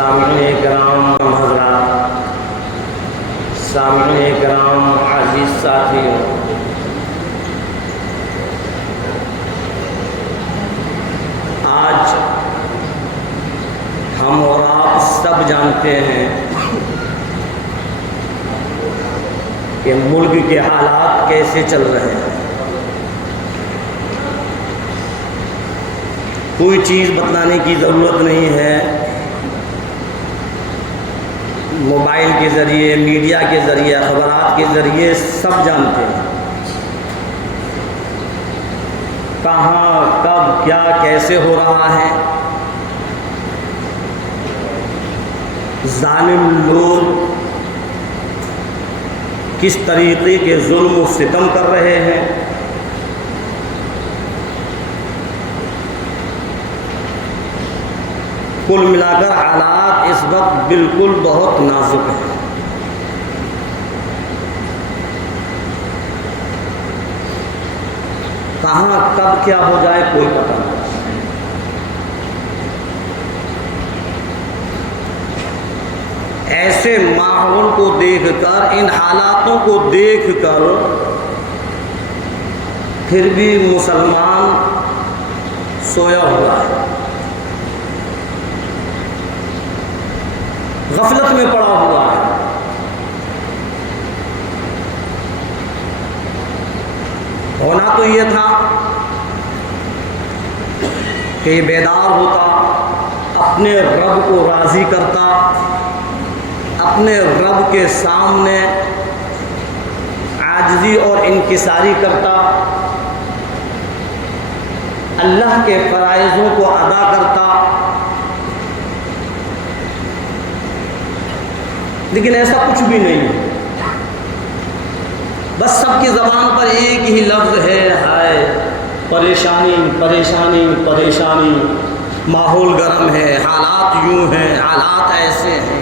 سامعین کرام حضرات، سامعین کرام عزیز ساتھیوں، آج ہم اور آپ سب جانتے ہیں کہ ملک کے حالات کیسے چل رہے ہیں۔ کوئی چیز بتلانے کی ضرورت نہیں ہے، موبائل کے ذریعے، میڈیا کے ذریعے، خبرات کے ذریعے سب جانتے ہیں کہاں کب کیا کیسے ہو رہا ہے۔ ظالم لوگ کس طریقے کے ظلم و ستم کر رہے ہیں۔ کل ملا کر حالات اس وقت بالکل بہت نازک ہیں۔ کہاں کب کیا ہو جائے کوئی پتہ نہیں۔ ایسے ماحول کو دیکھ کر، ان حالاتوں کو دیکھ کر پھر بھی مسلمان سویا ہوا ہے، غفلت میں پڑا ہوا ہے۔ ہونا تو یہ تھا کہ یہ بیدار ہوتا، اپنے رب کو راضی کرتا، اپنے رب کے سامنے عاجزی اور انکساری کرتا، اللہ کے فرائضوں کو ادا کرتا۔ لیکن ایسا کچھ بھی نہیں ہے، بس سب کی زبان پر ایک ہی لفظ ہے، ہائے پریشانی پریشانی پریشانی، ماحول گرم ہے، حالات یوں ہیں، حالات ایسے ہیں۔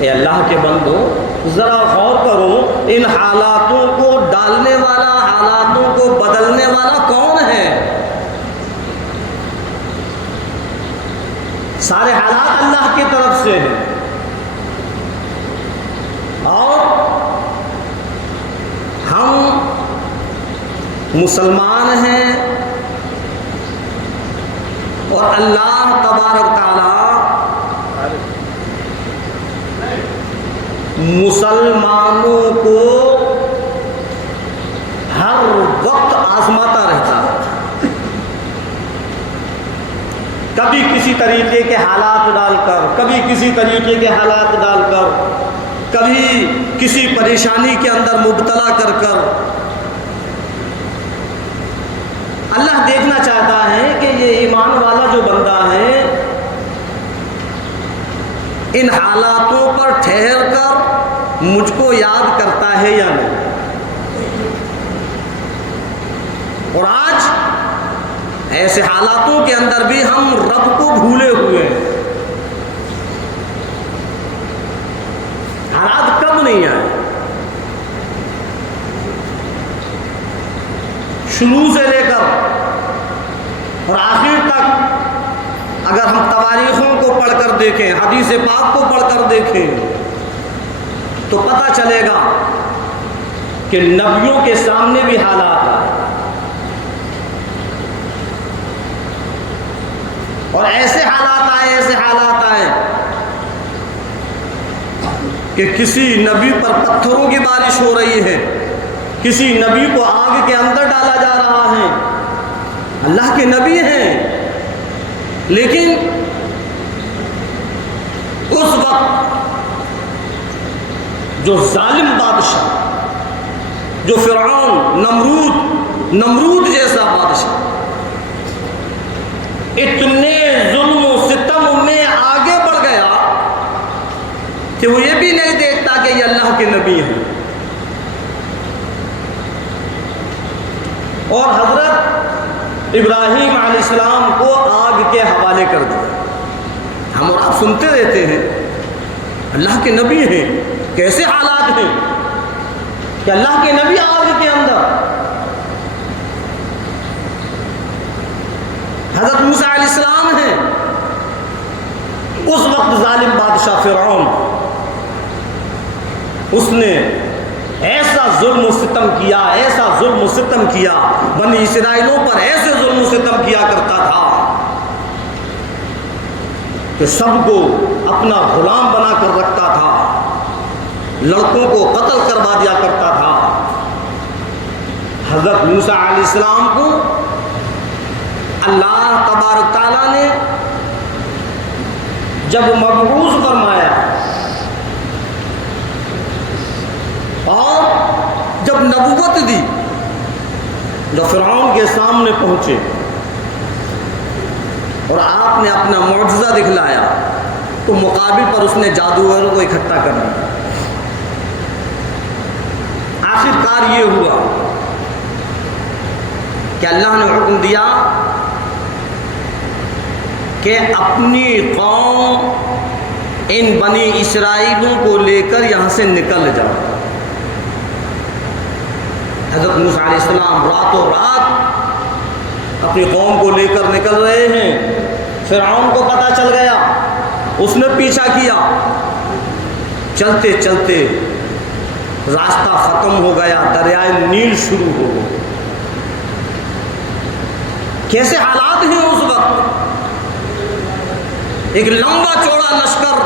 اے اللہ کے بندو، ذرا غور کرو، ان حالاتوں کو ڈالنے والا، حالاتوں کو بدلنے والا کون ہے؟ سارے حالات اللہ کی طرف سے ہیں، اور ہم مسلمان ہیں، اور اللہ تبارک تعالی مسلمانوں کو ہر وقت آزماتا رہتا ہے، کبھی کسی طریقے کے حالات ڈال کر، کبھی کسی طریقے کے حالات ڈال کر، کبھی کسی پریشانی کے اندر مبتلا کر کر۔ اللہ دیکھنا چاہتا ہے کہ یہ ایمان والا جو بندہ ہے، ان حالاتوں پر ٹھہر کر مجھ کو یاد کرتا ہے یا نہیں۔ اور آج ایسے حالاتوں کے اندر بھی ہم رب کو بھولے ہوئے ہیں۔ حالات کب نہیں آئے، شروع سے لے کر اور آخر تک اگر ہم تواریخوں کو پڑھ کر دیکھیں، حدیث پاک کو پڑھ کر دیکھیں، تو پتہ چلے گا کہ نبیوں کے سامنے بھی حالات آئے، اور ایسے حالات آئے، ایسے حالات آئے کہ کسی نبی پر پتھروں کی بارش ہو رہی ہے، کسی نبی کو آگ کے اندر ڈالا جا رہا ہے۔ اللہ کے نبی ہیں، لیکن اس وقت جو ظالم بادشاہ، جو فرعون، نمرود جیسا بادشاہ اتنے ظلم و ستم میں آگے بڑھ گیا کہ وہ یہ بھی نہیں دیکھتا کہ یہ اللہ کے نبی ہیں، اور حضرت ابراہیم علیہ السلام کو آگ کے حوالے کر دیا۔ ہم اور آپ سنتے رہتے ہیں، اللہ کے نبی ہیں، کیسے حالات ہیں کہ اللہ کے نبی آگ کے اندر۔ حضرت موسیٰ علیہ السلام ہیں، اس وقت اس نے ایسا ظلم و ستم کیا، ایسا ظلم و ستم کیا، بنی اسرائیلوں پر ایسے ظلم و ستم کیا کرتا تھا کہ سب کو اپنا غلام بنا کر رکھتا تھا، لڑکوں کو قتل کروا دیا کرتا تھا۔ حضرت موسیٰ علیہ السلام کو اللہ تبارک تعالیٰ نے جب مبعوث فرمایا اور جب نبوت دی، جب فرعون کے سامنے پہنچے اور آپ نے اپنا معجزہ دکھلایا تو مقابل پر اس نے جادوگروں کو اکٹھا کر دیا۔ آخر کار یہ ہوا کہ اللہ نے حکم دیا کہ اپنی قوم ان بنی اسرائیلوں کو لے کر یہاں سے نکل جاؤ۔ حضرت موسیٰ علیہ السلام راتوں رات اپنی قوم کو لے کر نکل رہے ہیں۔ فرعون کو پتہ چل گیا، اس نے پیچھا کیا، چلتے چلتے راستہ ختم ہو گیا، دریائے نیل شروع ہو گئے۔ کیسے حالات ہیں اس وقت؟ ایک لمبا چوڑا لشکر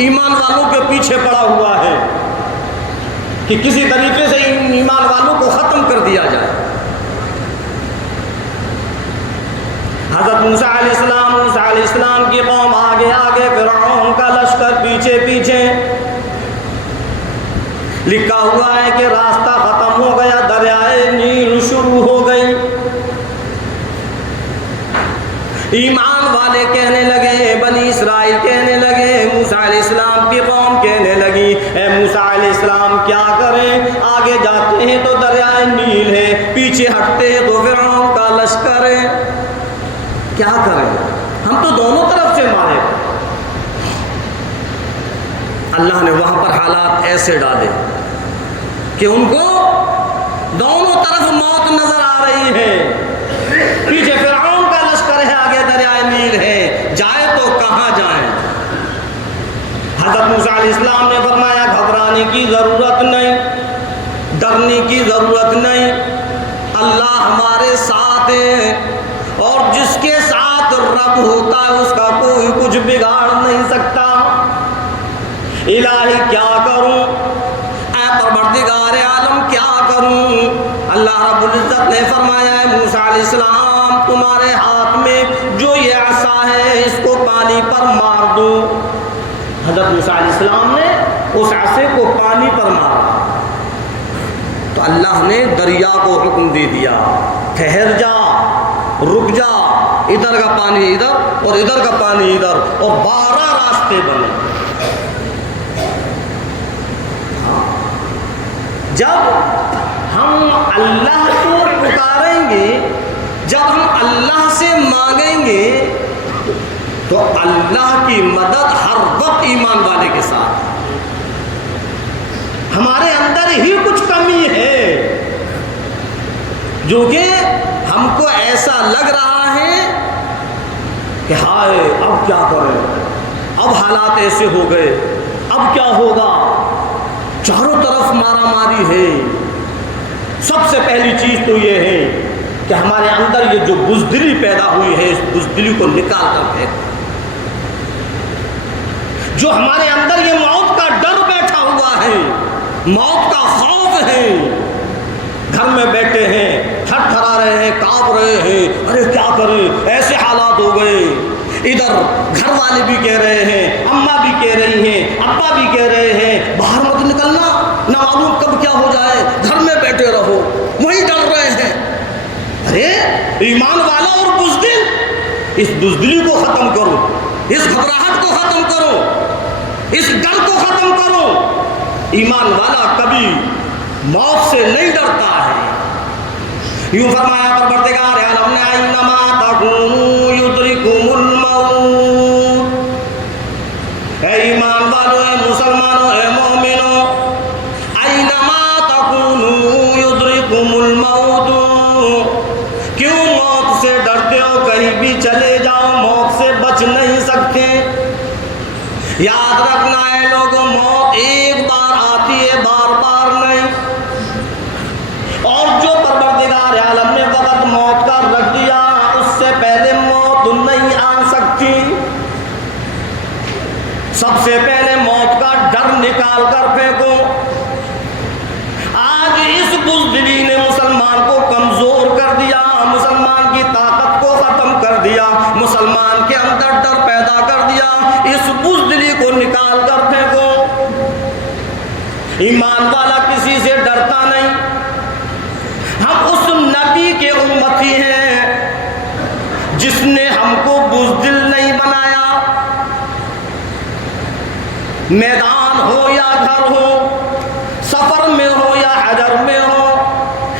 ایمان والوں کے پیچھے پڑا ہوا ہے کہ کسی طریقے سے ان ایمان والوں کو ختم کر دیا جائے۔ حضرت موسیٰ علیہ السلام کی قوم آگے آگے، فرعون کا لشکر پیچھے پیچھے۔ لکھا ہوا ہے کہ راستہ ختم ہو گیا، دریائے نیل شروع ہو گئی۔ ایمان والے کہنے لگے، بنی اسرائیل کہنے لگے، موسیٰ علیہ السلام کی قوم کہنے لگی، اے موسیٰ علیہ السلام کیا کریں؟ آگے جاتے ہیں تو دریائے نیل ہے، پیچھے ہٹتے ہیں تو فرعون کا لشکر ہے، کیا کریں؟ ہم تو دونوں طرف سے مارے۔ اللہ نے وہاں پر حالات ایسے ڈالے کہ ان کو دونوں طرف موت نظر آ رہی ہے۔ پیچھے فرعون کا لشکر ہے، آگے دریائے نیل ہے، جائے تو کہاں جائیں؟ حضرت موسیٰ علیہ السلام نے فرمایا گھبرانے کی ضرورت نہیں، ڈرنے کی ضرورت نہیں، اللہ ہمارے ساتھ ہے، اور جس کے ساتھ رب ہوتا ہے اس کا کوئی کچھ بگاڑ نہیں سکتا۔ الہی کیا کروں، اے پروردگار عالم کیا کروں؟ اللہ رب العزت نے فرمایا ہے موسیٰ علیہ السلام تمہارے ہاتھ میں جو یہ عصا ہے اس کو پانی پر مار دو۔ حضرت موسیٰ علیہ السلام نے اس عصے کو پانی پر مارا تو اللہ نے دریا کو حکم دے دیا، ٹھہر جا، رک جا، ادھر کا پانی ادھر اور ادھر کا پانی ادھر، اور 12 راستے بنے۔ جب ہم اللہ کو پکاریں گے، جب ہم اللہ سے مانگیں گے تو اللہ کی مدد ہر وقت ایمان والے کے ساتھ۔ ہمارے اندر ہی کچھ کمی ہے جو کہ ہم کو ایسا لگ رہا ہے کہ ہائے اب کیا کریں، اب حالات ایسے ہو گئے، اب کیا ہوگا، چاروں طرف مارا ماری ہے۔ سب سے پہلی چیز تو یہ ہے کہ ہمارے اندر یہ جو بزدلی پیدا ہوئی ہے، اس بزدلی کو نکال کر پھینک، جو ہمارے اندر یہ موت کا ڈر بیٹھا ہوا ہے، موت کا خوف ہے، گھر میں بیٹھے ہیں، تھر تھرا رہے ہیں، کانپ رہے ہیں، ارے کیا کریں، ایسے حالات ہو گئے۔ ادھر گھر والے بھی کہہ رہے ہیں، اماں بھی کہہ رہی ہیں، ابا بھی کہہ رہے ہیں باہر مت نکلنا، نہ معلوم کب کیا ہو جائے، گھر میں بیٹھے رہو، وہی ڈر رہے ہیں۔ ارے ایمان والا اور بزدل، اس بزدلی کو ختم کرو، اس گھبراہٹ کو ختم کرو، اس ڈر کو ختم کرو۔ ایمان والا کبھی موت سے نہیں ڈرتا ہے۔ یوں فرمایا پروردگار عالم نے اینما تکونوا یدرککم الموت۔ اے ایمان والو، اے مسلمانوں، اے مومنوں، اینما تکونوا یدرککم الموت۔ کیوں موت سے ڈرتے ہو؟ کہیں بھی چلے جاؤ موت سے بچ نہیں سکتے۔ یاد رکھنا ہے لوگوں، موت ایک بار آتی ہے خبر نہیں. اور جو پروردگار عالم نے وقت موت کا رکھ دیا اس سے پہلے موت نہیں آ سکتی. سب سے پہلے موت کا ڈر نکال کر پھینکو. آج اس بزدلی نے مسلمان کو کمزور کر دیا, مسلمان کی طاقت کو ختم کر دیا, مسلمان کے اندر ڈر پیدا کر دیا. اس بزدلی کو نکال کر پھینکو. ایمان والا کسی سے ڈرتا نہیں. ہم اس نبی کے امتی ہیں جس نے ہم کو بزدل نہیں بنایا. میدان ہو یا گھر ہو, سفر میں ہو یا حجر میں ہو,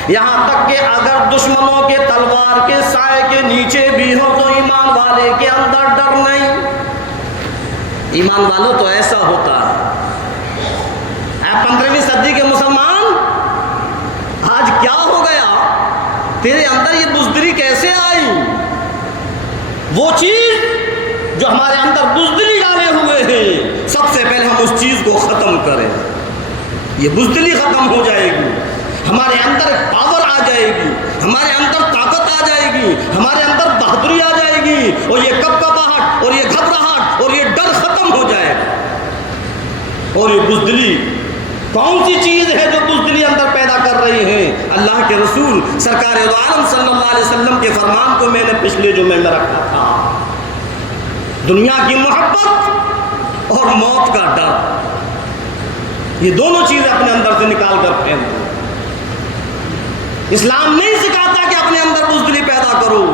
یہاں تک کہ اگر دشمنوں کے تلوار کے سائے کے نیچے بھی ہو تو ایمان والے کے اندر ڈر نہیں. ایمان والوں تو ایسا ہوتا ہے. 15ویں صدی کے مسلمان, آج کیا ہو گیا؟ تیرے اندر یہ بزدلی کیسے آئی؟ وہ چیز جو ہمارے اندر بزدلی ڈالے ہوئے ہیں, سب سے پہلے ہم اس چیز کو ختم کریں. یہ بزدلی ختم ہو جائے گی, ہمارے اندر پاور آ جائے گی, ہمارے اندر طاقت آ جائے گی, ہمارے اندر بہادری آ جائے گی, اور یہ کپکپاہٹ اور یہ گھبراہٹ اور یہ ڈر ختم ہو جائے گا. اور یہ بزدلی کون سی چیز ہے جو بزدلی اندر پیدا کر رہی ہیں؟ اللہ کے رسول سرکار دو عالم صلی اللہ علیہ وسلم کے فرمان کو میں نے پچھلے جمعے میں رکھا تھا. دنیا کی محبت اور موت کا ڈر, یہ دونوں چیزیں اپنے اندر سے نکال کر پھینک دو. اسلام نہیں سکھاتا کہ اپنے اندر بزدلی پیدا کرو.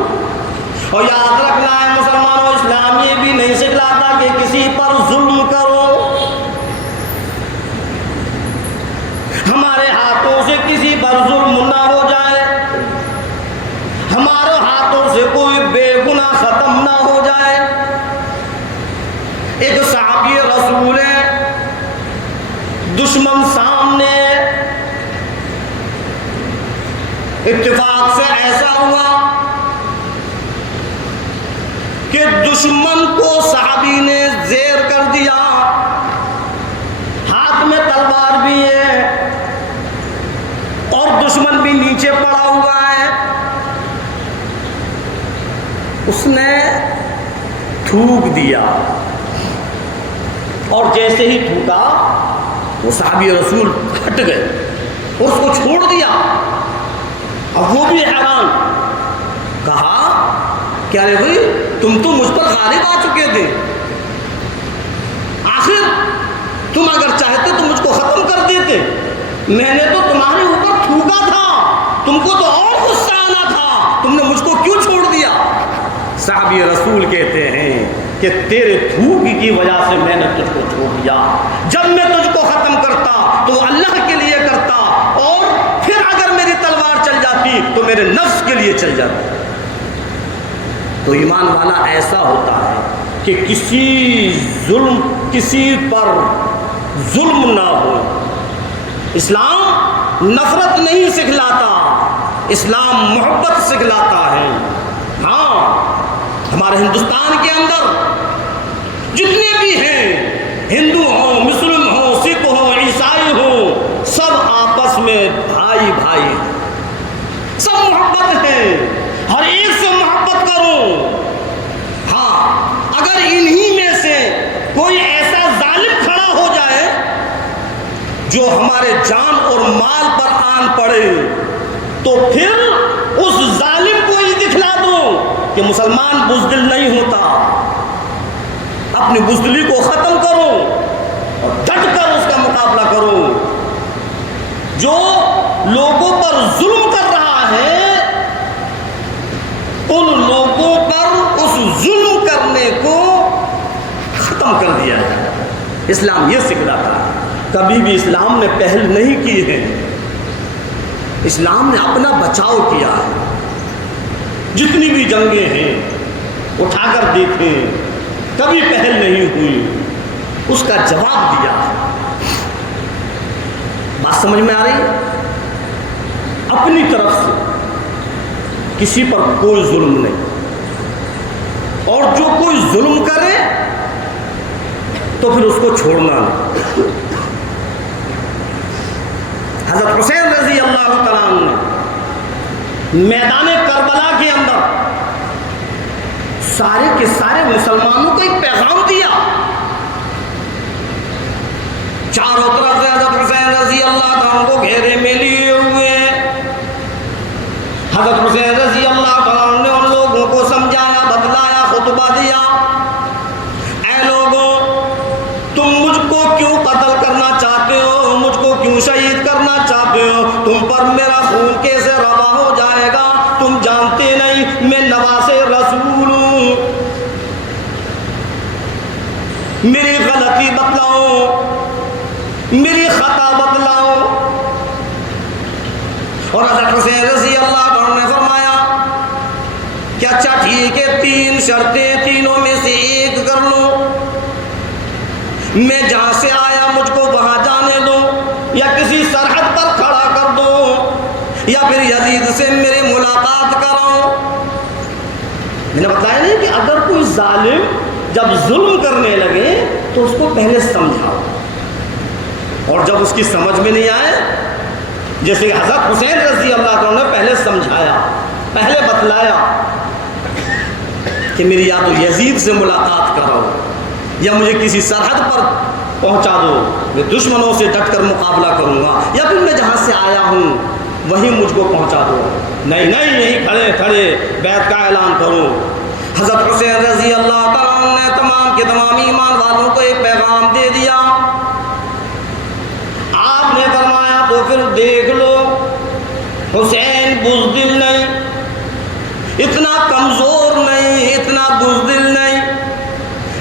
اور یاد رکھنا ہے مسلمانوں, اسلام یہ بھی نہیں سکھلاتا کہ کسی پر ظلم کرو. ہمارے ہاتھوں سے کسی پر ظلم نہ ہو جائے, ہمارے ہاتھوں سے کوئی بے گناہ ختم نہ ہو جائے. ایک صحابی رسول ہے, دشمن سامنے, اتفاق سے ایسا ہوا کہ دشمن کو صحابی نے زیر کر دیا, ہاتھ میں تلوار بھی ہے اور دشمن بھی نیچے پڑا ہوا ہے. اس نے تھوک دیا, اور جیسے ہی تھوکا وہ صحابی رسول ہٹ گئے اور اس کو چھوڑ دیا. اب وہ بھی حیران, کہا کیا رے بھائی, تم تو مجھ پر غالب آ چکے تھے, آخر تم اگر چاہتے تو مجھ کو ختم کر دیتے. میں نے تو تمہارے اوپر تھوکا تھا, تم کو تو اور غصہ آنا تھا, تم نے مجھ کو کیوں چھوڑ دیا؟ صحابی رسول کہتے ہیں کہ تیرے تھوک کی وجہ سے میں نے تجھ کو چھوڑ دیا. جب میں تجھ کو ختم کرتا تو اللہ کے لیے کرتا, اور پھر اگر میری تلوار چل جاتی تو میرے نفس کے لیے چل جاتی. تو ایمان والا ایسا ہوتا ہے کہ کسی پر ظلم نہ ہو. اسلام نفرت نہیں سکھلاتا, اسلام محبت سکھلاتا ہے. ہاں, ہمارے ہندوستان کے اندر جتنے بھی ہیں, ہندو ہوں, مسلم ہوں, سکھ ہوں, عیسائی ہوں, سب آپس میں بھائی بھائی ہیں, سب محبت ہے, ہر ایک سے محبت کرو. ہاں, اگر انہی میں سے کوئی ایسا ظالم کھڑا ہو جائے جو ہمارے جان اور مال پر آن پڑے تو پھر اس ظالم کو یہ دکھلا دو کہ مسلمان بزدل نہیں ہوتا. اپنی بزدلی کو ختم کرو اور ڈٹ کر اس کا مقابلہ کرو. جو لوگوں پر ظلم کر رہا ہے ان لوگوں پر اس ظلم کرنے کو ختم کر دیا جائے. اسلام یہ سکھلاتا ہے. کبھی بھی اسلام نے پہل نہیں کی ہے, اسلام نے اپنا بچاؤ کیا ہے. جتنی بھی جنگیں ہیں اٹھا کر دیکھیں, کبھی پہل نہیں ہوئی, اس کا جواب دیا. بات سمجھ میں آ رہی ہے؟ اپنی طرف سے کسی پر کوئی ظلم نہیں, اور جو کوئی ظلم کرے تو پھر اس کو چھوڑنا نہیں. حضرت حسین رضی اللہ تعالیٰ عنہ نے میدان کربلا کے اندر سارے کے سارے مسلمانوں کو ایک پیغام دیا. چاروں طرف سے حضرت حسین رضی اللہ تعالیٰ کو گھیرے میں لیے ہوئے. حضرت حسین رضی اللہ تعالیٰ نے ان لوگوں کو سمجھایا، بتلایا، خطبہ دیا. اے لوگوں، تم مجھ کو کیوں قتل کرنا چاہتے ہو؟ مجھ کو کیوں شہید کرنا چاہتے ہو؟ تم پر میرا خون کیسے روا ہو جائے گا؟ تم جانتے نہیں میں نواز رسول ہوں. میری غلطی بتلاؤ، میری خطا بتلاؤ. اور حضرت حسین رضی اللہ عنہ نے فرمایا کہ اچھا ٹھیک ہے، 3 شرطیں، تینوں میں سے ایک کر لو. میں جہاں سے آیا مجھ کو وہاں جانے دو، یا کسی سرحد پر کھڑا کر دو، یا پھر یزید سے میری ملاقات کراؤ. میں نے بتایا نہیں کہ اگر کوئی ظالم جب ظلم کرنے لگے تو اس کو پہلے سمجھاؤ، اور جب اس کی سمجھ میں نہیں آئے، جیسے حضرت حسین رضی اللہ عنہ نے پہلے سمجھایا، پہلے بتلایا کہ میری یا تو یزید سے ملاقات کراؤ یا مجھے کسی سرحد پر پہنچا دو، میں دشمنوں سے ڈٹ کر مقابلہ کروں گا، یا پھر میں جہاں سے آیا ہوں وہیں مجھ کو پہنچا دو. نہیں یہیں کھڑے کھڑے بیعت کا اعلان کروں. حضرت حسین رضی اللہ تعالیٰ نے تمام کے تمام ایمان والوں کو ایک پیغام دے دیا. آپ نے فرمایا تو پھر دیکھ لو، حسین بزدل نہیں، اتنا کمزور نہیں، اتنا بزدل نہیں.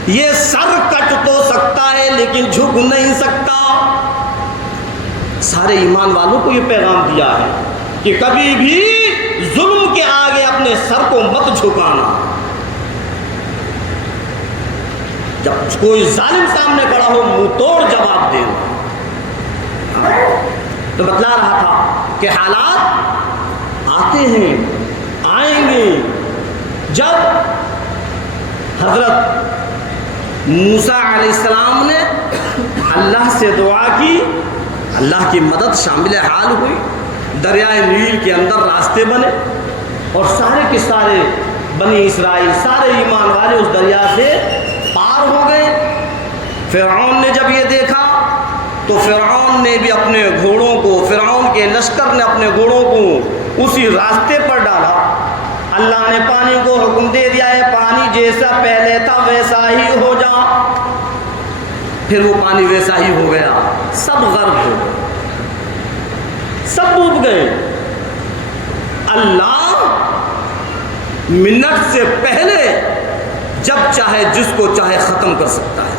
یہ سر کٹ تو سکتا ہے لیکن جھک نہیں سکتا. سارے ایمان والوں کو یہ پیغام دیا ہے کہ کبھی بھی ظلم کے آگے اپنے سر کو مت جھکانا. جب کوئی ظالم سامنے کھڑا ہو منہ توڑ جواب دینا. تو بتلا رہا تھا کہ حالات آتے ہیں، آئیں گے. جب حضرت موسیٰ علیہ السلام نے اللہ سے دعا کی، اللہ کی مدد شامل حال ہوئی، دریائے نیل کے اندر راستے بنے، اور سارے کے سارے بنی اسرائیل، سارے ایمان والے اس دریا سے پار ہو گئے. فرعون نے جب یہ دیکھا تو فرعون نے بھی اپنے گھوڑوں کو، فرعون کے لشکر نے اپنے گھوڑوں کو اسی راستے پر ڈالا. اللہ نے پانی کو حکم دے دیا ہے پانی جیسا پہلے تھا ویسا ہی ہو جا. پھر وہ پانی ویسا ہی ہو گیا، سب غرق ہو گئے، سب ڈوب گئے. اللہ منٹ سے پہلے جب چاہے جس کو چاہے ختم کر سکتا ہے.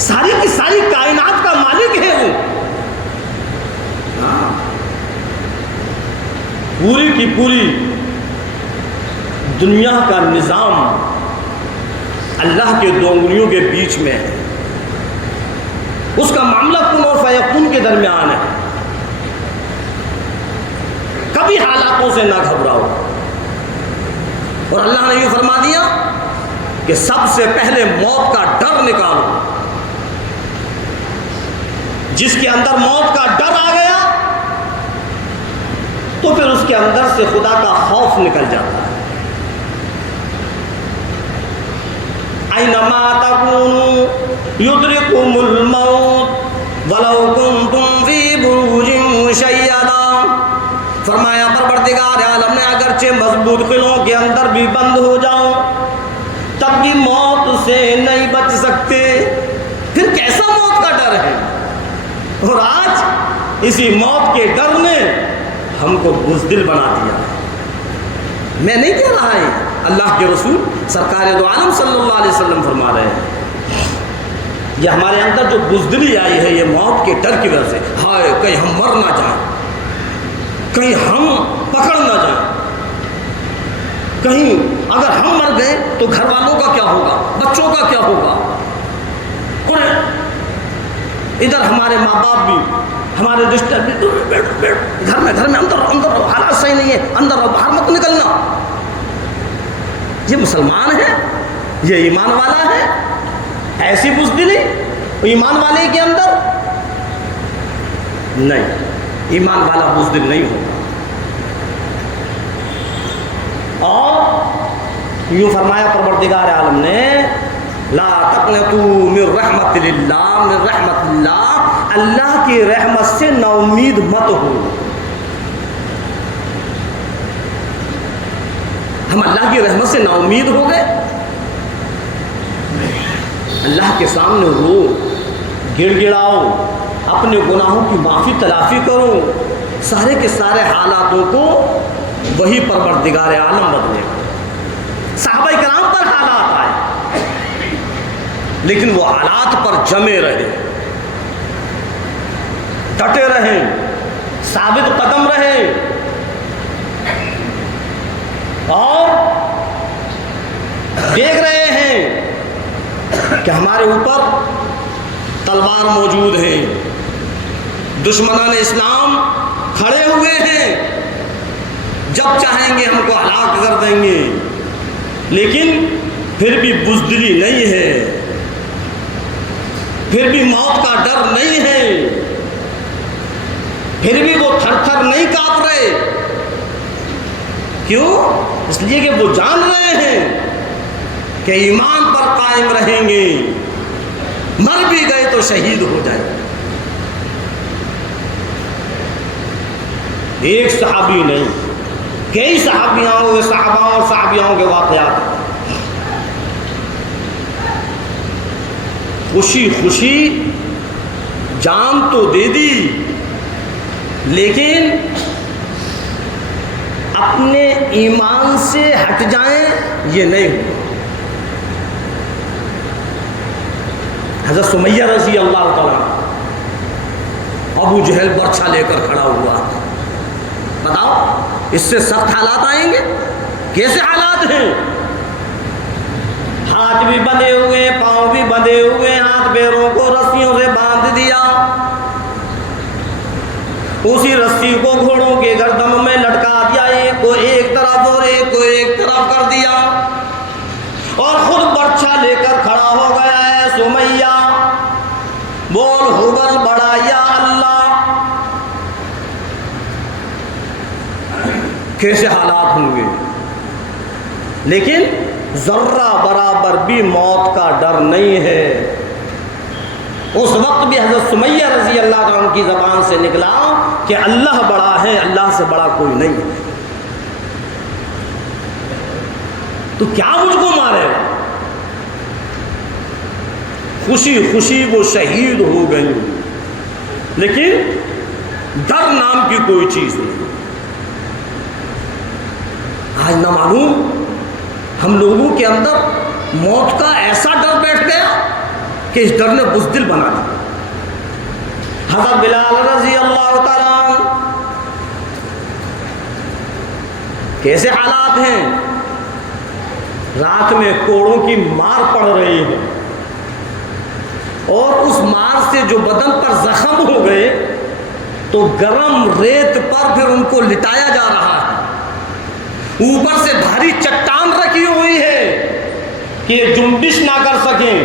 ساری کی ساری کائنات کا مالک ہے وہ. پوری کی پوری دنیا کا نظام اللہ کے 2 انگلیوں کے بیچ میں ہے. اس کا معاملہ کن اور فیکون کے درمیان ہے. کبھی حالاتوں سے نہ گھبراؤ. اور اللہ نے یہ فرما دیا کہ سب سے پہلے موت کا ڈر نکالو. جس کے اندر موت کا ڈر آ گیا تو پھر اس کے اندر سے خدا کا خوف نکل جاتا ہے. اینما تکونوا یدرککم الموت ولو کنتم فی بروج مشیدہ. فرمایا پروردگار عالم نے اگرچہ مضبوط قلعوں کے اندر بھی بند ہو جاؤ تب بھی موت سے نہیں بچ سکتے. پھر کیسا موت کا ڈر ہے؟ اور آج اسی موت کے ڈر نے ہم کو بزدل بنا دیا. میں نہیں کہہ رہا ہے، اللہ کے رسول سرکار دو عالم صلی اللہ علیہ وسلم فرما رہے ہیں یہ ہمارے اندر جو بزدلی آئی ہے یہ موت کے ڈر کی وجہ سے. ہائے کہیں ہم مر نہ جائیں، کہیں ہم پکڑ نہ جائیں، کہیں اگر ہم مر گئے تو گھر والوں کا کیا ہوگا، بچوں کا کیا ہوگا. اور ادھر ہمارے ماں باپ بھی، ہمارے رشتہ بھی، گھر میں اندر حالات صحیح نہیں ہے، اندر باہر مت نکلنا. یہ مسلمان ہے، یہ ایمان والا ہے. ایسی بزدلی ایمان والے کے اندر نہیں، ایمان والا بزدل نہیں ہوگا۔ اور یوں فرمایا پروردگار عالم نے، لا تقنطوا من رحمت اللہ، من رحمت اللہ، اللہ کی رحمت سے نا امید مت ہو۔ ہم اللہ کی رحمت سے نا امید ہو گئے؟ اللہ کے سامنے رو، گڑ گڑاؤ، اپنے گناہوں کی معافی تلافی کرو، سارے کے سارے حالاتوں کو وہی پروردگار عالم بدلے گا۔ صحابہ کرام پر حالات آئے لیکن وہ حالات پر جمے رہے، ڈٹے رہے، ثابت قدم رہے، اور دیکھ رہے ہیں کہ ہمارے اوپر تلوار موجود ہے، دشمنان اسلام کھڑے ہوئے ہیں، جب چاہیں گے ہم کو ہلاک کر دیں گے، لیکن پھر بھی بزدلی نہیں ہے، پھر بھی موت کا ڈر نہیں ہے، پھر بھی وہ تھر تھر نہیں کانپ رہے۔ کیوں؟ اس لیے کہ وہ جان رہے ہیں کہ ایمان پر قائم رہیں گے، مر بھی گئے تو شہید ہو جائیں گے۔ ایک صحابی نہیں، کئی صحابیوں کے صحابہ اور صحابیوں کے واقعات، خوشی خوشی جان تو دے دی لیکن اپنے ایمان سے ہٹ جائیں یہ نہیں ہوا۔ حضرت سمیہ رضی اللہ تعالیٰ، ابو جہل برچھا لے کر کھڑا ہوا، بتاؤ اس سے سخت حالات آئیں گے؟ کیسے حالات ہیں؟ ہاتھ بھی بندھے ہوئے، پاؤں بھی بندھے ہوئے، ہاتھ پیروں کو رسیوں سے باندھ دیا، اسی رسی کو گھوڑوں کے گردن میں لٹکا دیا، ایک کو ایک طرف اور ایک کو ایک طرف کر دیا، اور خود برچھا لے کر کھڑا ہو گیا ہے سمیہ، بول ہبل بڑا یا اللہ۔ کیسے حالات ہوں گے؟ لیکن ذرہ برابر بھی موت کا ڈر نہیں ہے۔ اس وقت بھی حضرت سمیہ رضی اللہ عنہ کی زبان سے نکلا کہ اللہ بڑا ہے، اللہ سے بڑا کوئی نہیں ہے، تو کیا مجھ کو مارے گا؟ خوشی خوشی وہ شہید ہو گئی، لیکن ڈر نام کی کوئی چیز نہیں۔ آج نہ معلوم ہم لوگوں کے اندر موت کا ایسا ڈر بیٹھ گیا کہ اس ڈر نے بزدل بنا دیا۔ حضرت بلال رضی اللہ تعالیٰ عنہ، کیسے حالات ہیں؟ رات میں کوڑوں کی مار پڑ رہی ہے، اور اس مار سے جو بدن پر زخم ہو گئے تو گرم ریت پر پھر ان کو لٹایا جا رہا ہے، اوپر سے بھاری چٹان رکھی ہوئی ہے کہ یہ جنبش نہ کر سکیں،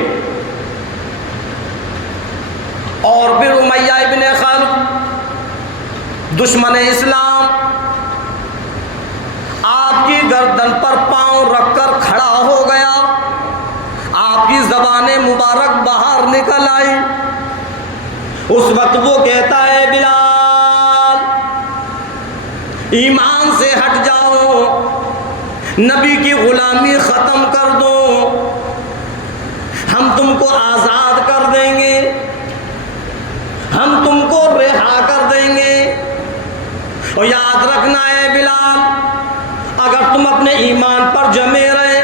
اور پھر امیہ ابن خلف دشمن اسلام آپ کی گردن پر پاؤں رکھ کر کھڑا ہو گیا، آپ کی زبان مبارک باہر نکل آئی۔ اس وقت وہ کہتا ہے بلال ایمان سے ہٹ جاؤ، نبی کی غلامی ختم کر دو، ہم تم کو آزاد کر دیں گے، ہم تم کو رہا کر دیں گے۔ اور یاد رکھنا ہے بلال، اگر تم اپنے ایمان پر جمے رہے،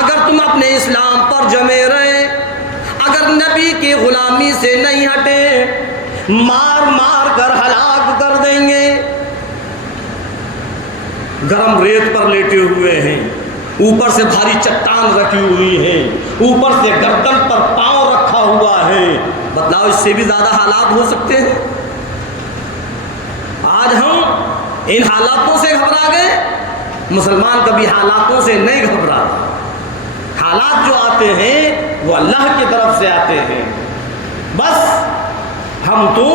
اگر تم اپنے اسلام پر جمے رہے، اگر نبی کی غلامی سے نہیں ہٹے، مار مار کر ہلاک کر دیں گے۔ گرم ریت پر لیٹے ہوئے ہیں، اوپر سے بھاری چٹان رکھی ہوئی ہے، اوپر سے گردن پر پاؤں رکھا ہوا ہے، بتلاؤ اس سے بھی زیادہ حالات ہو سکتے ہیں؟ آج ہم ان حالاتوں سے گھبرا گئے۔ مسلمان کبھی حالاتوں سے نہیں گھبراتا، حالات جو آتے ہیں وہ اللہ کی طرف سے آتے ہیں، بس ہم تو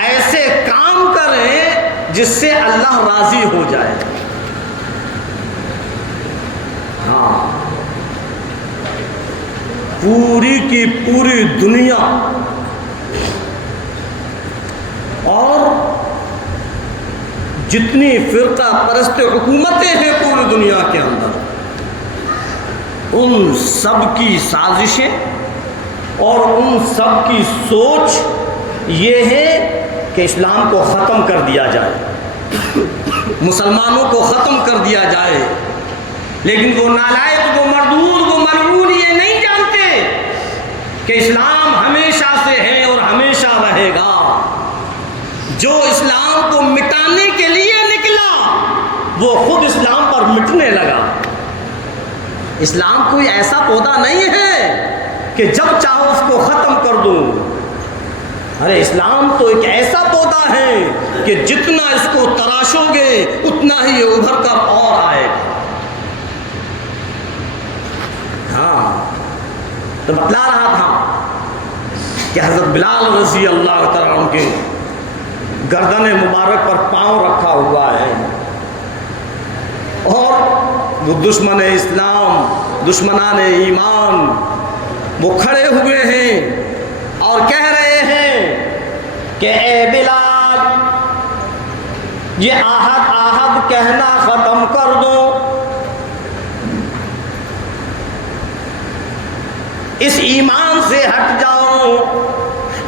ایسے کام کریں جس سے اللہ راضی ہو جائے. ہاں، پوری کی پوری دنیا اور جتنی فرقہ پرست حکومتیں ہیں پوری دنیا کے اندر، ان سب کی سازشیں اور ان سب کی سوچ یہ ہے کہ اسلام کو ختم کر دیا جائے، مسلمانوں کو ختم کر دیا جائے. لیکن وہ نالائق، وہ مردود، وہ ملعون یہ نہیں جانتے کہ اسلام ہمیشہ سے ہے اور ہمیشہ رہے گا. جو اسلام کو مٹانے کے لیے نکلا وہ خود اسلام پر مٹنے لگا. اسلام کوئی ایسا پودا نہیں ہے کہ جب چاہو اس کو ختم کر دوں. ارے اسلام تو ایک ایسا پودا ہے کہ جتنا اس کو تراشو گے اتنا ہی یہ ابھر کر اور آئے گا. ہاں، تو بتلا رہا تھا کہ حضرت بلال رضی اللہ تعالیٰ عنہ کے گردن مبارک پر پاؤں رکھا ہوا ہے اور وہ دشمن اسلام، دشمنان ایمان وہ کھڑے ہوئے ہیں اور کہہ رہے ہیں کہ اے بلال، یہ آہد کہنا ختم کر دو. اس ایمان سے ہٹ جاؤ،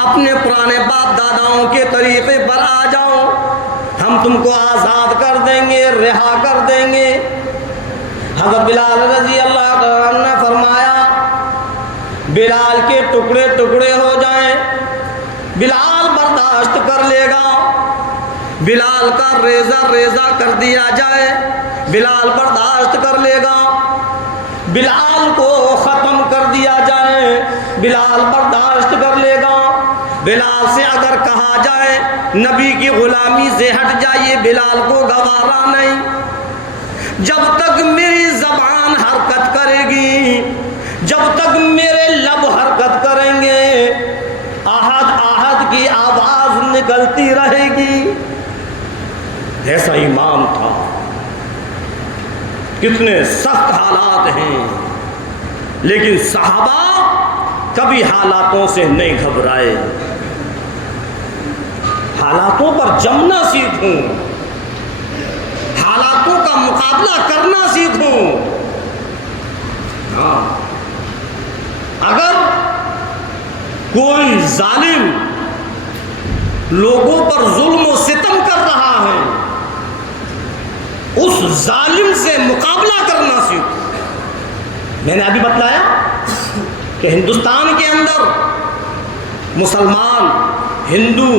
اپنے پرانے باپ داداؤں کے طریقے پر آ جاؤ، ہم تم کو آزاد کر دیں گے، رہا کر دیں گے. حضرت بلال رضی اللہ عنہ نے فرمایا بلال کے ٹکڑے ٹکڑے ہو جائیں، بلال برداشت کر لے گا. بلال کا ریزہ ریزہ کر دیا جائے، بلال برداشت کر لے گا. بلال کو ختم کر دیا جائے، بلال برداشت کر لے گا. بلال سے اگر کہا جائے نبی کی غلامی سے ہٹ جائیے، بلال کو گوارا نہیں. جب تک میری زبان حرکت کرے گی، جب تک میرے لب حرکت کریں گے، آہد آہد کی آواز نکلتی رہے گی. ایسا ایمان تھا. کتنے سخت حالات ہیں لیکن صحابہ کبھی حالاتوں سے نہیں گھبرائے. حالاتوں پر جمنا سیکھوں، حالاتوں کا مقابلہ کرنا سیکھوں. ہاں، اگر کوئی ظالم لوگوں پر ظلم و ستم کر رہا ہے، اس ظالم سے مقابلہ کرنا سیکھو. میں نے ابھی بتلایا کہ ہندوستان کے اندر مسلمان، ہندو،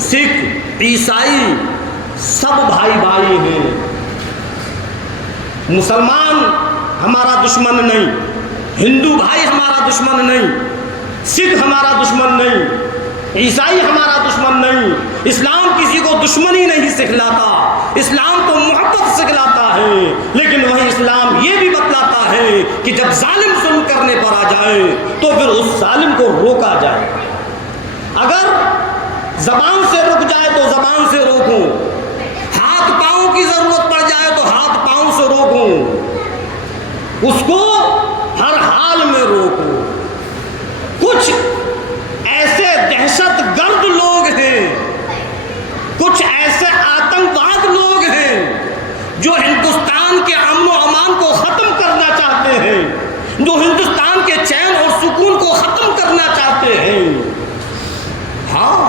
سکھ، عیسائی سب بھائی بھائی ہیں. مسلمان ہمارا دشمن نہیں، ہندو بھائی ہمارا دشمن نہیں، سکھ ہمارا دشمن نہیں، عیسائی ہمارا دشمن نہیں. اسلام کسی کو دشمنی نہیں سکھلاتا، اسلام تو محبت سکھلاتا ہے. لیکن وہی اسلام یہ بھی بتلاتا ہے کہ جب ظالم ظلم کرنے پر آ جائے تو پھر اس ظالم کو روکا جائے. اگر زبان سے رک جائے تو زبان سے روکو، ہاتھ پاؤں کی ضرورت پڑ جائے تو ہاتھ پاؤں سے روکو، اس کو ہر حال میں روکو. کچھ ایسے دہشت گرد لوگ ہیں، کچھ ایسے آتنکواد لوگ ہیں جو ہندوستان کے امن و امان کو ختم کرنا چاہتے ہیں، جو ہندوستان کے چین اور سکون کو ختم کرنا چاہتے ہیں. ہاں،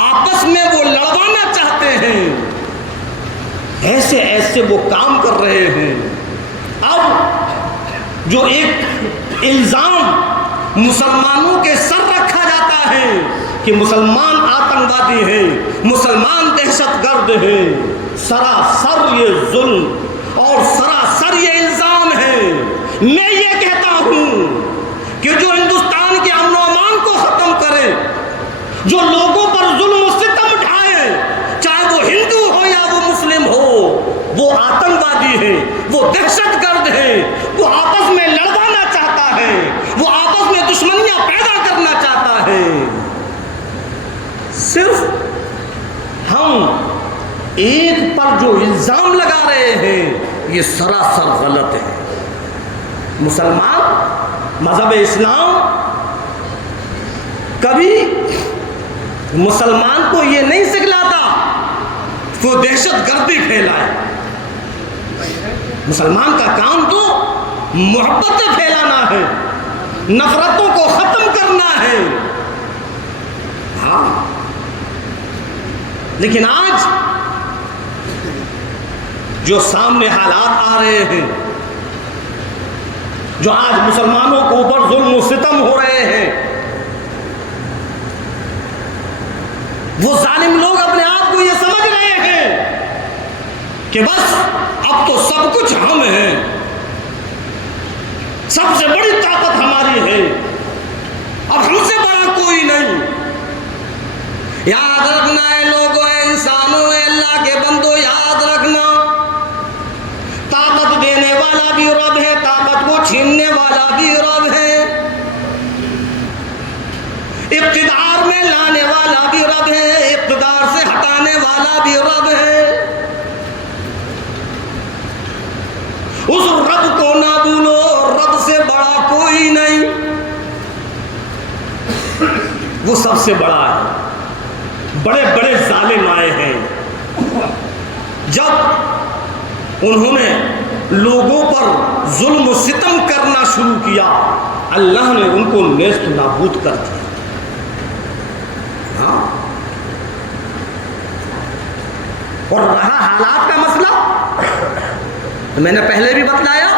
آپس میں وہ لڑوانا چاہتے ہیں. ایسے ایسے وہ کام کر رہے ہیں. اب جو ایک الزام مسلمانوں کے سر رکھا جاتا ہے کہ مسلمان آتنکوادی ہیں، مسلمان دہشت گرد ہیں، سراسر یہ ظلم اور سراسر یہ الزام ہے. میں یہ کہتا ہوں کہ جو ہندوستان کے امن و امان کو ختم کرے، جو لوگوں پر ظلم و ستم ڈھائے، چاہے وہ ہندو ہو یا وہ مسلم ہو، وہ آتنکوادی ہیں، وہ دہشت گرد ہیں، وہ آپس میں لڑوانا چاہتا ہے، وہ آپس میں دشمنیاں پیدا کرنا چاہتا ہے. ایک پر جو الزام لگا رہے ہیں یہ سراسر غلط ہے. مسلمان مذہب اسلام کبھی مسلمان کو یہ نہیں سکھلاتا کہ وہ دہشت گردی پھیلائے. مسلمان کا کام تو محبت پھیلانا ہے، نفرتوں کو ختم کرنا ہے. ہاں لیکن آج جو سامنے حالات آ رہے ہیں، جو آج مسلمانوں کے اوپر ظلم و ستم ہو رہے ہیں، وہ ظالم لوگ اپنے آپ کو یہ سمجھ رہے ہیں کہ بس اب تو سب کچھ ہم ہیں، سب سے بڑی طاقت ہماری ہے، اب ہم سے بڑا کوئی نہیں. یاد رکھنا ہے لوگوں، اے انسانوں، اے اللہ کے بندو، یاد رکھنا طاقت دینے والا بھی رب ہے، طاقت کو چھیننے والا بھی رب ہے، اقتدار میں لانے والا بھی رب ہے، اقتدار سے ہٹانے والا بھی رب ہے. اس رب کو نہ بھولو، رب سے بڑا کوئی نہیں، وہ سب سے بڑا ہے. بڑے بڑے ظالم آئے ہیں، جب انہوں نے لوگوں پر ظلم و ستم کرنا شروع کیا، اللہ نے ان کو نیست نابود کر دیا. ہاں اور رہا حالات کا مسئلہ، تو میں نے پہلے بھی بتلایا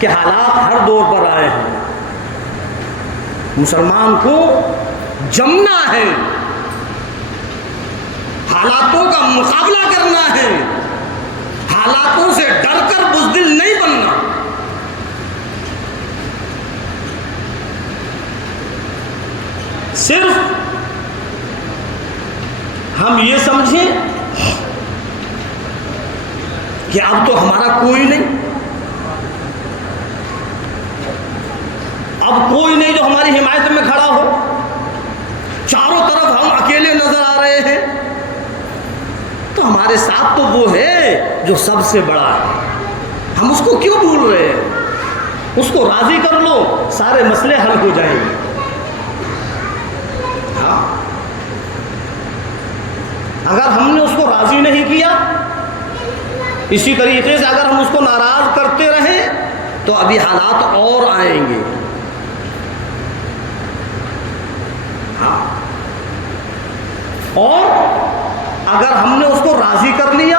کہ حالات ہر دور پر آئے ہیں. مسلمان کو جمنا ہے، حالاتوں کا مقابلہ کرنا ہے، حالاتوں سے ڈر کر بزدل نہیں بننا. صرف ہم یہ سمجھیں کہ اب تو ہمارا کوئی نہیں، اب کوئی نہیں جو ہماری حمایت میں کھڑا ہو، چاروں طرف ہم اکیلے نظر آ رہے ہیں، تو ہمارے ساتھ تو وہ ہے جو سب سے بڑا ہے، ہم اس کو کیوں بھول رہے ہیں؟ اس کو راضی کر لو، سارے مسئلے حل ہو جائیں گے. ہاں اگر ہم نے اس کو راضی نہیں کیا، اسی طریقے سے اگر ہم اس کو ناراض کرتے رہیں تو ابھی حالات اور آئیں گے. ہاں اور اگر ہم نے اس کو راضی کر لیا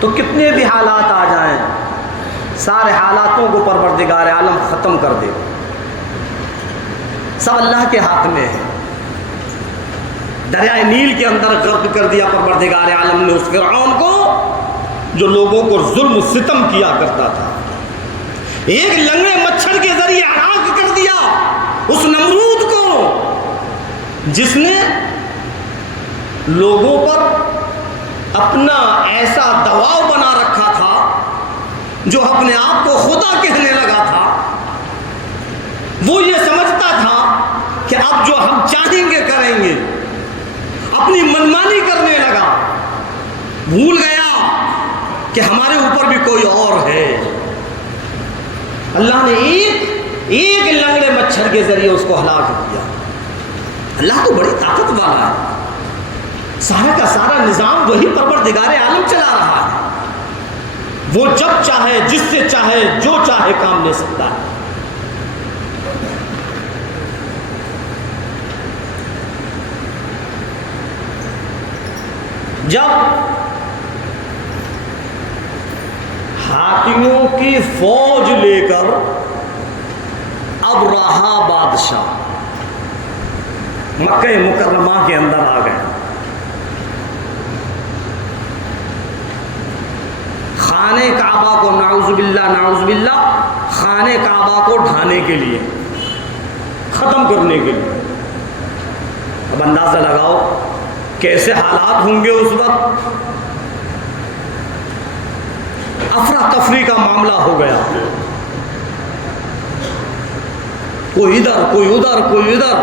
تو کتنے بھی حالات آ جائیں، سارے حالاتوں کو پروردگار عالم ختم کر دے. سب اللہ کے ہاتھ میں ہے. دریائے نیل کے اندر غرق کر دیا پروردگار عالم نے اس فرعون کو جو لوگوں کو ظلم و ستم کیا کرتا تھا. ایک لنگڑے مچھر کے ذریعے ہلاک کر دیا اس نمرود کو جس نے لوگوں پر اپنا ایسا دباؤ بنا رکھا تھا، جو اپنے آپ کو خدا کہنے لگا تھا. وہ یہ سمجھتا تھا کہ اب جو ہم چاہیں گے کریں گے، اپنی منمانی کرنے لگا، بھول گیا کہ ہمارے اوپر بھی کوئی اور ہے. اللہ نے ایک لنگڑے مچھر کے ذریعے اس کو ہلاک کیا. اللہ تو بڑی طاقت والا ہے، سارا کا سارا نظام وہی پروردگار عالم چلا رہا ہے. وہ جب چاہے، جس سے چاہے، جو چاہے کام لے سکتا ہے. جب ہاتھیوں کی فوج لے کر اب رہا بادشاہ مکہ مکرمہ کے اندر آ گئے، خانہ کعبہ کو نعوذ باللہ خانہ کعبہ کو ڈھانے کے لیے، ختم کرنے کے لیے. اب اندازہ لگاؤ کیسے حالات ہوں گے اس وقت. افراتفری کا معاملہ ہو گیا، کوئی ادھر کوئی ادھر کوئی ادھر،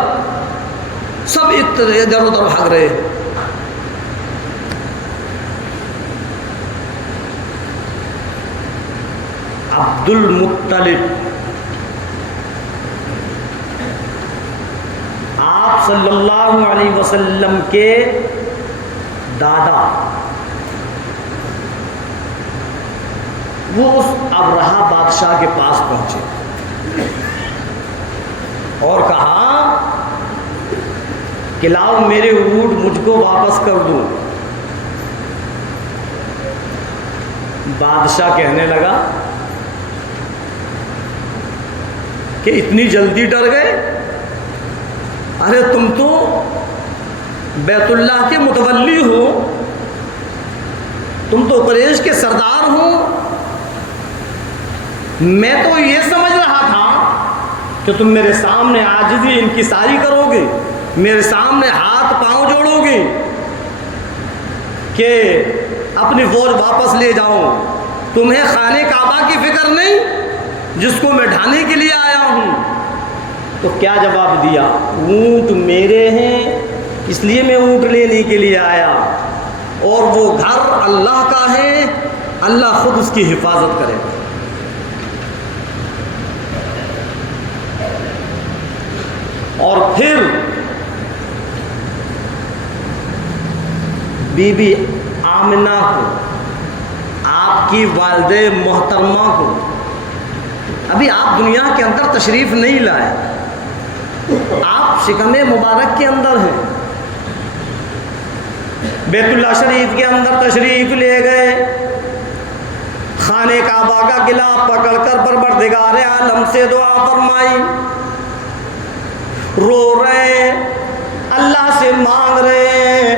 سب ادھر ادھر بھاگ رہے. عبد المطلب، آپ صلی اللہ علیہ وسلم کے دادا، وہ اس ابرہہ بادشاہ کے پاس پہنچے اور کہا کہ لاؤ میرے اونٹ مجھ کو واپس کر دوں۔ بادشاہ کہنے لگا کہ اتنی جلدی ڈر گئے؟ ارے تم تو بیت اللہ کے متولی ہو، تم تو قریش کے سردار ہو، میں تو یہ سمجھ رہا تھا کہ تم میرے سامنے عاجزی انکساری کرو گے، میرے سامنے ہاتھ پاؤں جوڑو گے کہ اپنی فوج واپس لے جاؤں۔ تمہیں خانہ کعبہ کی فکر نہیں جس کو میں ڈھانے کے لیے آیا ہوں؟ تو کیا جواب دیا؟ اونٹ میرے ہیں اس لیے میں اونٹ لینے کے لیے آیا، اور وہ گھر اللہ کا ہے، اللہ خود اس کی حفاظت کرے گا۔ اور پھر بی بی آمنہ کو، آپ کی والدہ محترمہ کو، ابھی آپ دنیا کے اندر تشریف نہیں لائے، آپ شکم مبارک کے اندر ہیں، بیت اللہ شریف کے اندر تشریف لے گئے، خانہ کعبہ کا گلا پکڑ کر پروردگار عالم سے دعا فرمائی، رو رہے ہیں، اللہ سے مانگ رہے ہیں،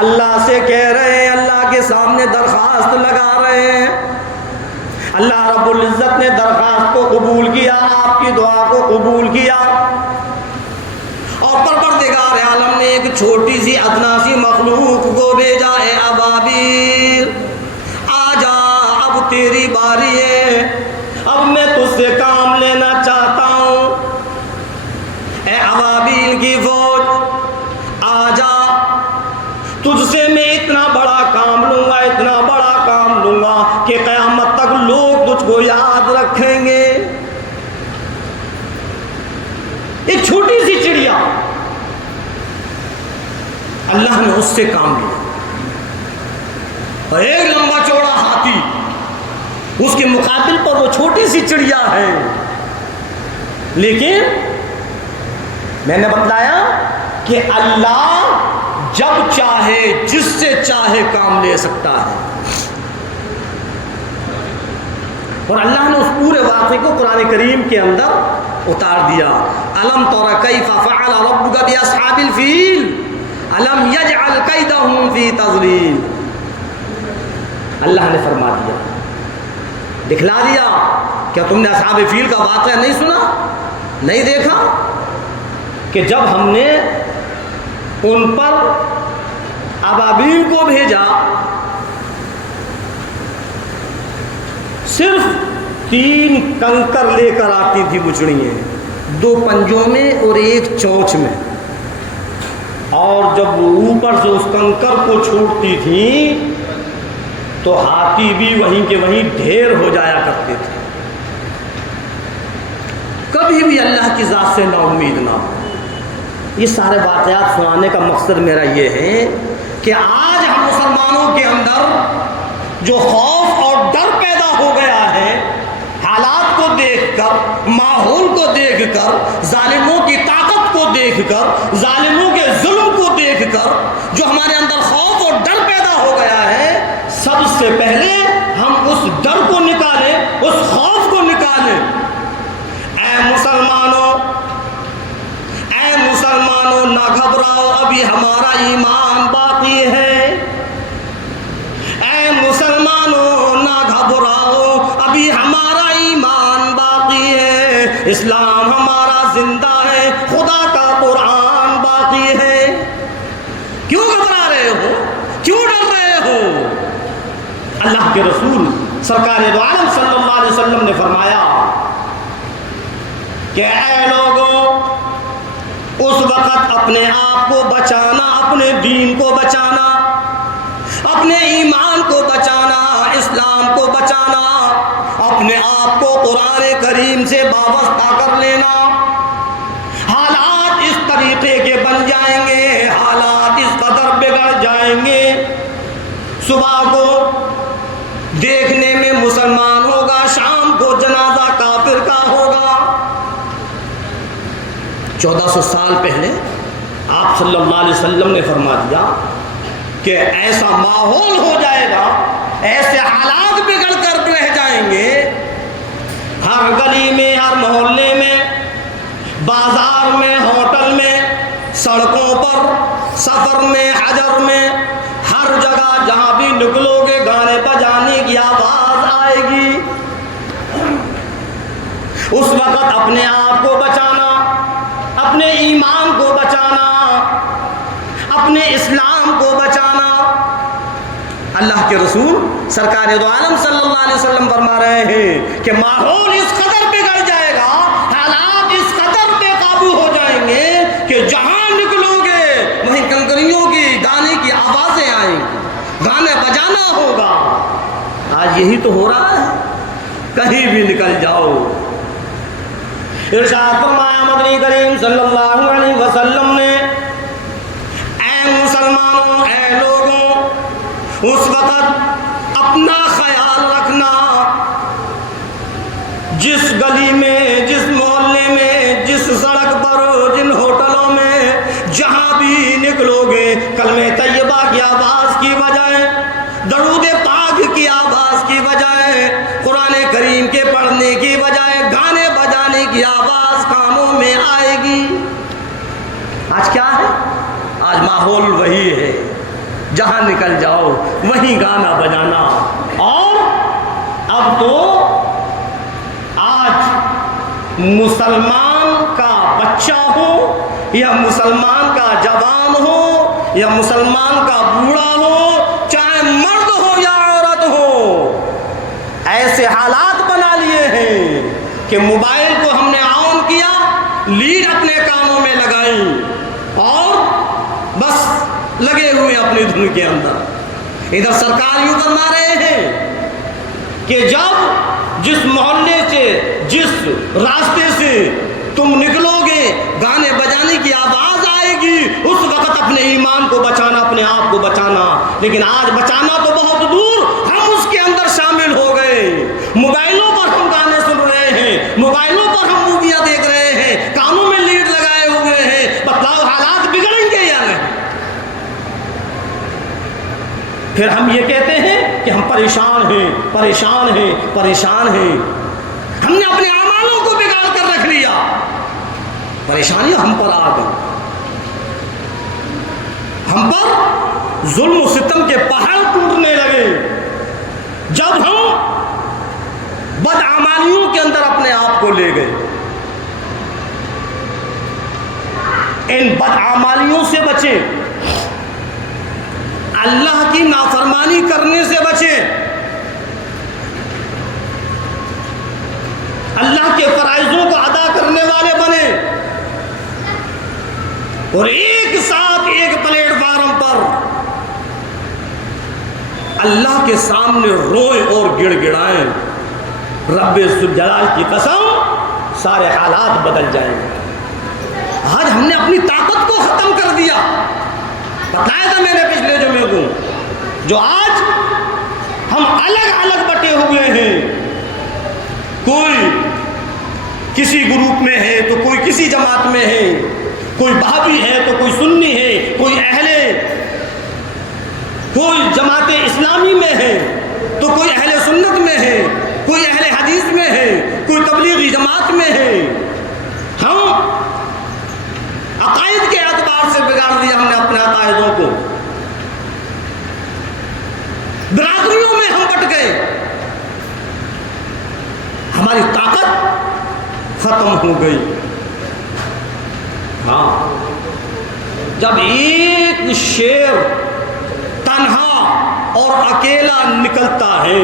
اللہ سے کہہ رہے ہیں، اللہ کے سامنے درخواست لگا رہے ہیں۔ اللہ رب العزت نے درخواست کو قبول کیا، آپ کی دعا کو قبول کیا، اور پروردگار عالم نے ایک چھوٹی سی ادنا سی مخلوق کو بھیجا، اے ابابیل آ جا، اب تیری باری ہے، اب میں تجھ سے کام لینا چاہتا ہوں، اے ابابیل کی فوج آ جا، تجھ سے میں اتنا بڑا کام لوں گا، اتنا بڑا کام لوں گا کہ قیامت تک لوگ تجھ کو یاد رکھیں گے۔ ایک چھوٹی سی چڑیا، اللہ نے اس سے کام لیا، اور ایک لمبا چوڑا ہاتھی اس کے مقابل پر وہ چھوٹی سی چڑیا ہے۔ لیکن میں نے بتلایا کہ اللہ جب چاہے جس سے چاہے کام لے سکتا ہے، اور اللہ نے اس پورے واقعے کو قرآن کریم کے اندر اتار دیا۔ الم تر کیف فعل ربک باصحاب الفیل الم یجعل کیدہم فی تضلیل، اللہ نے فرما دیا، دکھلا دیا۔ کیا تم نے اصحاب فیل کا واقعہ نہیں سنا، نہیں دیکھا کہ جب ہم نے ان پر ابابیل کو بھیجا، صرف 3 کنکر لے کر آتی تھی بچڑیاں، 2 پنجوں میں اور 1 چونچ میں، اور جب وہ اوپر سے اس کنکر کو چھوڑتی تھی تو ہاتھی بھی وہیں کے وہیں ڈھیر ہو جایا کرتے تھے۔ کبھی بھی اللہ کی ذات سے نا امید نہ ہو۔ یہ سارے واقعات سنانے کا مقصد میرا یہ ہے کہ آج ہم مسلمانوں کے اندر جو خوف اور ڈر پیدا ہو گیا ہے، حالات کو دیکھ کر، ماحول کو دیکھ کر، ظالموں کی طاقت کو دیکھ کر، ظالموں کے ظلم کو دیکھ کر جو ہمارے اندر خوف اور ڈر پیدا ہو گیا ہے، سب سے پہلے ہم اس ڈر کو نکالیں، اس خوف کو نکالیں۔ اے مسلمانوں نہ گھبراؤ، ابھی ہمارا ایمان باقی ہے۔ اے مسلمانوں نہ گھبراؤ، ابھی ہمارا ایمان باقی ہے، اسلام ہمارا زندہ ہے، خدا کا قرآن باقی ہے۔ کیوں گھبرا رہے ہو، کیوں ڈر رہے ہو؟ اللہ کے رسول سرکار دو عالم صلی اللہ علیہ وسلم نے فرمایا کہ اے لوگوں، اس وقت اپنے آپ کو بچانا، اپنے دین کو بچانا، اپنے ایمان کو بچانا، اسلام کو بچانا، اپنے آپ کو قرآن کریم سے وابستہ کر لینا. حالات اس طریقے کے بن جائیں گے, حالات اس قدر بگڑ جائیں گے. صبح کو دیکھنے میں مسلمان ہوگا, شام کو جنازہ کافر کا ہوگا. 1400 سال پہلے آپ صلی اللہ علیہ وسلم نے فرما دیا کہ ایسا ماحول ہو جائے گا, ایسے حالات بگڑ کر رہ جائیں گے. ہر گلی میں, ہر محلے میں, بازار میں, ہوٹل میں, سڑکوں پر, سفر میں, حجر میں, ہر جگہ جہاں بھی نکلو گے گانے بجانے کی آواز آئے گی. اس وقت اپنے آپ کو بچانا, اپنے ایمان کو بچانا, اپنے اسلام کو بچانا. اللہ کے رسول سرکار دو عالم صلی اللہ علیہ وسلم فرما رہے ہیں کہ ماحول اس قدر بگڑ جائے گا, حالات اس قدر بے قابو ہو جائیں گے کہ جہاں نکلو گے وہیں کنکریوں کی گانے کی آوازیں آئیں گی, گانے بجانا ہوگا. آج یہی تو ہو رہا ہے, کہیں بھی نکل جاؤ. ارشاد فرمایا مدنی کریم صلی اللہ علیہ وسلم نے, اے مسلمانوں, اے لوگوں, اس وقت اپنا خیال رکھنا. جس گلی میں, جس محلے میں, جس سڑک پر, جن ہوٹلوں میں, جہاں بھی نکلو گے کلمہ طیبہ کی آواز کی بجائے, درود پاک کی آواز کی بجائے, قرآن کریم کے پڑھنے کی بجائے گانے بجانے کی آواز کانوں میں آئے گی. آج کیا ہے؟ آج ماحول وہی ہے, جہاں نکل جاؤ وہیں گانا بجانا. اور اب تو آج مسلمان کا بچہ ہو یا مسلمان کا جوان ہو یا مسلمان کا بوڑھا ہو, چاہے مرد ہو یا عورت ہو, ایسے حالات بنا لیے ہیں کہ موبائل کو ہم نے آن کیا, لیڈ اپنے کانوں میں لگائی اور بس لگے ہوئے اپنی دھن کے اندر. ادھر سرکار یوں فرما رہے ہیں کہ جب جس محلے سے, جس راستے سے تم نکلو گے گانے بجانے کی آواز آئے گی, اس وقت اپنے ایمان کو بچانا, اپنے آپ کو بچانا. لیکن آج بچانا تو بہت دور, ہم اس کے اندر شامل ہو گئے. موبائلوں پر ہم گانے سن رہے ہیں, موبائلوں پر ہم موویاں دیکھ رہے ہیں, کانوں میں لیڈ لگائے ہوئے ہیں. بتلاؤ حالات بگڑیں گے یا نہیں؟ پھر ہم یہ کہتے ہیں کہ ہم پریشان ہیں, پریشان ہیں, پریشان ہیں. ہم نے اپنے اعمالوں کو بگاڑ کر رکھ لیا, پریشانیاں ہم پر آ گئی. ہم پر ظلم و ستم کے پہاڑ ٹوٹنے لگے جب ہم بدعمالیوں کے اندر اپنے آپ کو لے گئے. ان بدعمالیوں سے بچیں, اللہ کی نافرمانی کرنے سے بچیں, اللہ کے فرائضوں کو ادا کرنے والے بنے, اور ایک ساتھ ایک پلیٹ فارم پر اللہ کے سامنے روئیں اور گڑ گڑائیں. رب ذوالجلال کی قسم سارے حالات بدل جائیں گے. آج ہم نے اپنی طاقت کو ختم کر دیا. بتایا تھا میں نے پچھلے جمعے کو, جو آج ہم الگ الگ بٹے ہوئے ہیں, کوئی کسی گروپ میں ہے تو کوئی کسی جماعت میں ہے, کوئی بھابی ہے تو کوئی سنی ہے, کوئی کوئی جماعت اسلامی میں ہے تو کوئی اہل سنت میں ہے, کوئی اہل حدیث میں ہے, کوئی تبلیغی جماعت میں ہے. ہم عقائد کے اعتبار سے بگاڑ دیا ہم نے اپنے عقائدوں کو, برادریوں میں ہم بٹ گئے, ہماری طاقت ختم ہو گئی. ہاں, جب ایک شیر تنہا اور اکیلا نکلتا ہے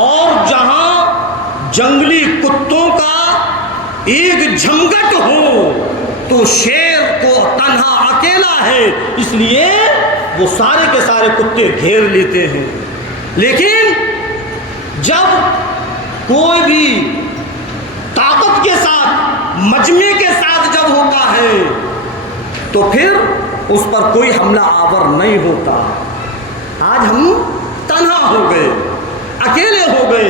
اور جہاں جنگلی کتوں کا ایک جھمگٹ ہو تو شیر کو تنہا اکیلا ہے, اس لیے وہ سارے کے سارے کتے گھیر لیتے ہیں. لیکن جب کوئی بھی طاقت کے ساتھ مجمع کے ساتھ جب ہوتا ہے تو پھر اس پر کوئی حملہ آور نہیں ہوتا. آج ہم تنہا ہو گئے, اکیلے ہو گئے,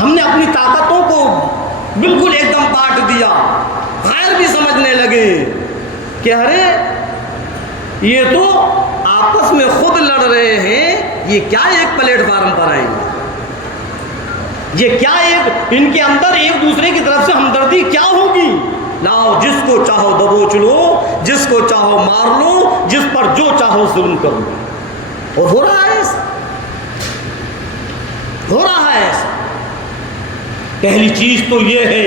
ہم نے اپنی طاقتوں کو بالکل ایک دم بانٹ دیا, غیر بھی سمجھنے لگے کہ ارے یہ تو آپس میں خود لڑ رہے ہیں, یہ کیا ایک پلیٹ فارم پر آئیں گے, یہ کیا ایک ان کے اندر ایک دوسرے کی طرف سے ہمدردی کیا ہوگی. لاؤ جس کو چاہو دبوچ لو, جس کو چاہو مار لو, جس پر جو چاہو ظلم کرو. اور ہو رہا ہے ایسا, ہو رہا ہے ایسا. پہلی چیز تو یہ ہے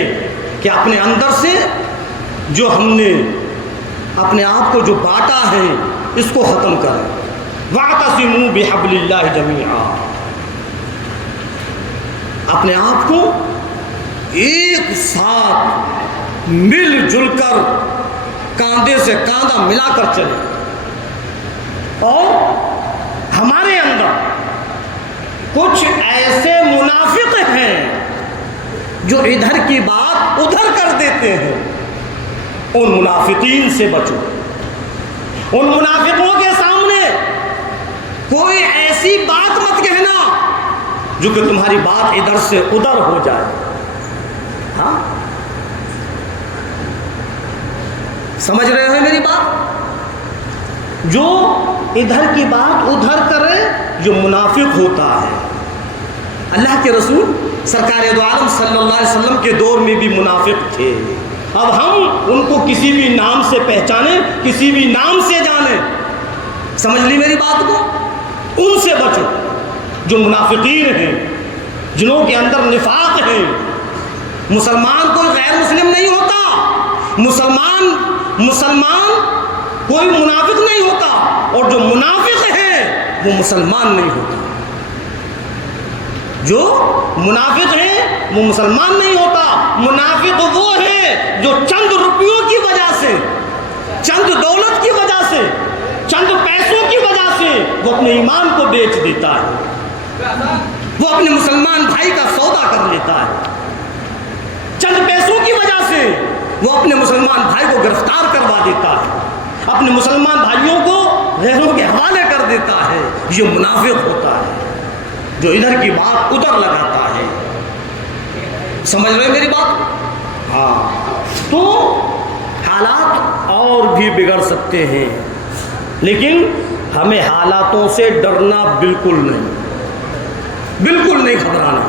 کہ اپنے اندر سے جو ہم نے اپنے آپ کو جو بانٹا ہے اس کو ختم کریں. وَاعْتَصِمُوا بِحَبْلِ اللَّهِ جَمِيعًا. اپنے آپ کو ایک ساتھ مل جل کر کاندھے سے کاندھا ملا کر چلے. اور ہمارے اندر کچھ ایسے منافق ہیں جو ادھر کی بات ادھر کر دیتے ہیں, ان منافقین سے بچو. ان منافقوں کے سامنے کوئی ایسی بات مت کہنا جو کہ تمہاری بات ادھر سے ادھر ہو جائے. ہاں سمجھ رہے ہو میری بات؟ جو ادھر کی بات ادھر کرے جو منافق ہوتا ہے. اللہ کے رسول سرکار دو عالم صلی اللہ علیہ وسلم کے دور میں بھی منافق تھے. اب ہم ان کو کسی بھی نام سے پہچانیں, کسی بھی نام سے جانیں. سمجھ لی میری بات کو؟ ان سے بچو جو منافقین ہیں, جنہوں کے اندر نفاق ہے. مسلمان کوئی غیر مسلم نہیں ہوتا, مسلمان کوئی منافق نہیں ہوتا, اور جو منافق ہے وہ مسلمان نہیں ہوتا. جو منافق ہے وہ مسلمان نہیں ہوتا. منافق وہ ہے جو چند روپیوں کی وجہ سے, چند دولت کی وجہ سے, چند پیسوں کی وجہ سے وہ اپنے ایمان کو بیچ دیتا ہے, وہ اپنے مسلمان بھائی کا سودا کر لیتا ہے. چند پیسوں کی وجہ سے وہ اپنے مسلمان بھائی کو گرفتار کروا دیتا ہے, اپنے مسلمان بھائیوں کو غیروں کے حوالے کر دیتا ہے. یہ منافق ہوتا ہے جو ادھر کی بات ادھر لگاتا ہے. سمجھ رہے میری بات؟ ہاں. تو حالات اور بھی بگڑ سکتے ہیں, لیکن ہمیں حالاتوں سے ڈرنا بالکل نہیں, بالکل نہیں گھبرانا.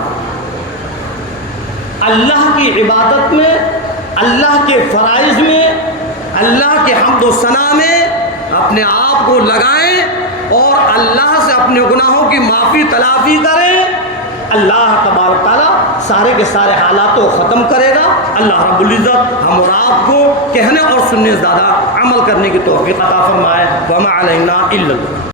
اللہ کی عبادت میں, اللہ کے فرائض میں, اللہ کے حمد و ثنا میں اپنے آپ کو لگائیں اور اللہ سے اپنے گناہوں کی معافی تلافی کریں. اللہ تبارک تعالیٰ سارے کے سارے حالات کو ختم کرے گا. اللہ رب العزت ہم اور آپ کو کہنے اور سننے زیادہ عمل کرنے کی توفیق عطا فرمائے. وما علینا الا البلاغ.